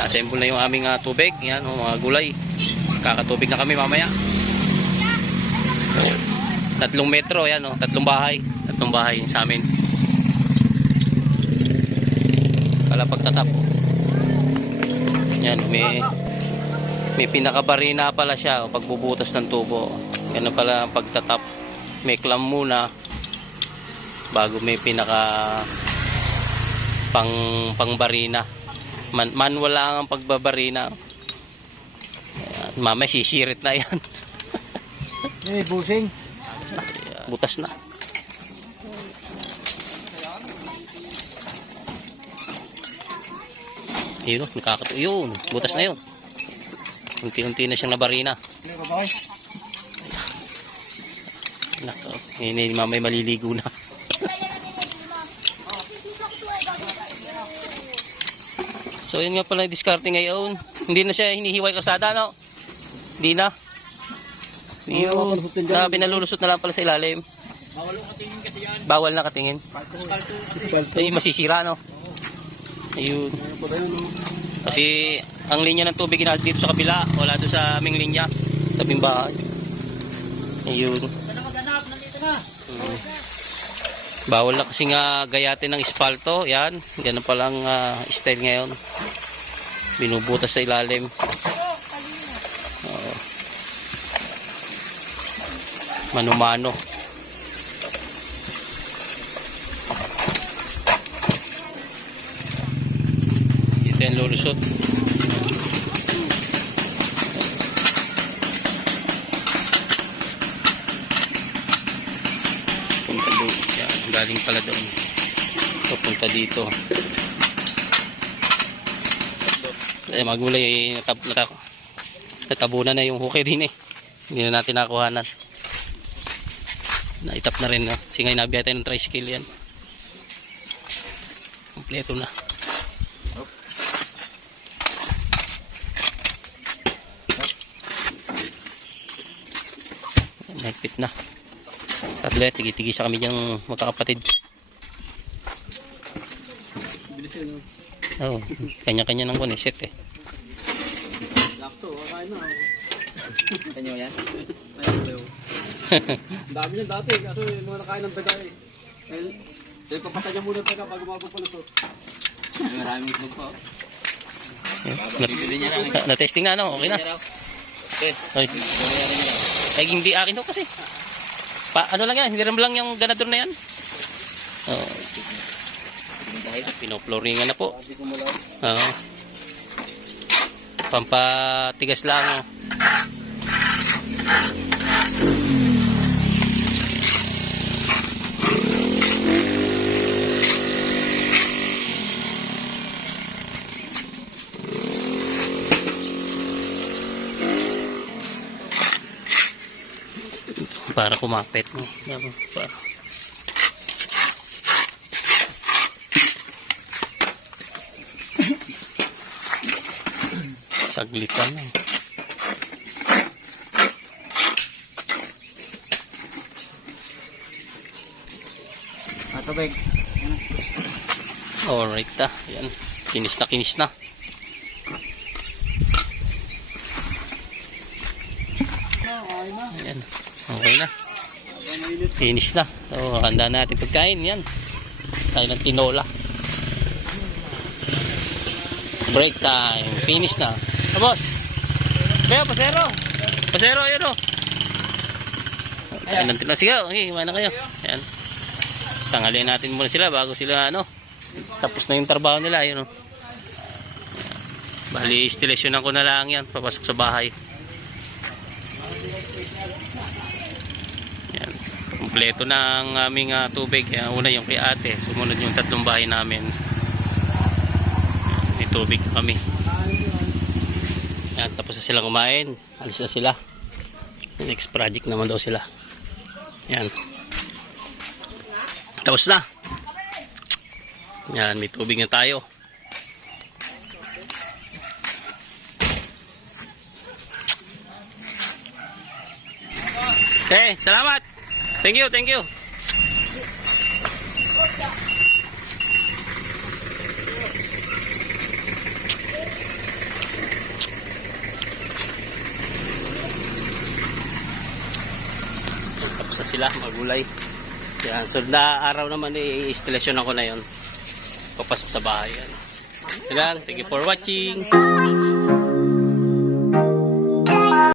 Na-assemble na yung aming tubig. Yan, mga gulay. Kakatubig na kami mamaya. 3 metro, yan, 3 bahay. 3 bahay sa amin. Pala pagtatap. Yan, may pinakabarina pala siya pagbubutas ng tubo. Ganun pala ang pagtatap. May clamp muna bago may pinaka pangbarina. Manual lang ang pagbabarina. Ayan, mamaya sisirit na yan. Busing. Butas na. Yun, yun, butas na yun. Unti-unti na siyang nabarina. Nako, ini mamay maliligo na. So yun nga pala yung diskarte ngayon. Hindi na siya hinihiway kalsada, no? Hindi na. Yun, pinalulusot na lang pala sa ilalim. Bawal na katingin kasi yan. Bawal na katingin. Ay, masisira, no? Ayun. Kasi ang linya ng tubig na dito sa kabila, wala doon sa aming linya, tabing bahay. Ayun. Bawal na kasi nga gayatin ng espalto. Yan, ganun palang style ngayon. Binubutas sa ilalim. Mano-mano. Dito yung lulusot. Punta doon. Yan, galing pala doon. Punta dito. Ay, magulay, natabunan na yung hukay din eh. Hindi na natin nakuhanan. Naitap na rin, no? Kasi ngayon nabiya tayo ng tricycle yan. Kompleto na. Nagpit na. Tatlo, tigi-tigi sa kami diyang magkakapatid. Bilis yun. Oo, kanya-kanya ng set eh. Lakto, kain na. Kanyo yan? Ang dami niyan dati kasi mga nakain ng daga eh. Dahil papatay niya muna ng daga bago magpalusot. Maraming itlog po. Na-testing na, no? Okay na. Okay. Ay, hindi akin to kasi. Ano lang yan, hiniram lang yung ganador na yan. Oh. Pinoploringan na po. Pampatigas lang. Oh. Para kumapit, no? Saglitan lang. Tubig. Alright ta. Yan. Kinis na, kinis na. Ayan. Okay na. Finish na. So, handa natin pagkain. Yan. Tayo ng tinola. Break time. Finish na. Boss. Kaya, pasero. Pasero, yun o. Tayo ng tinola. Sige, okay, kumain na kayo. Yan. Tanghalian natin muna sila bago sila, tapos na yung trabaho nila. Yun o. Bali, instalasyonan ko na lang yan. Papasok sa bahay. Yan. Kompleto na ang aming tubig. Una yung kay ate. Sumunod yung 3 bahay namin. Yan. May tubig kami. Yan. Tapos na sila kumain. Alis na sila. Next project naman daw sila. Yan. Tapos na. Yan. May tubig na tayo. Okay, salamat. Thank you, thank you. Tapos na sila magulay. Yan. So na araw naman i-installation ako na yon. Papasok sa bahay. Yan. Thank you for watching.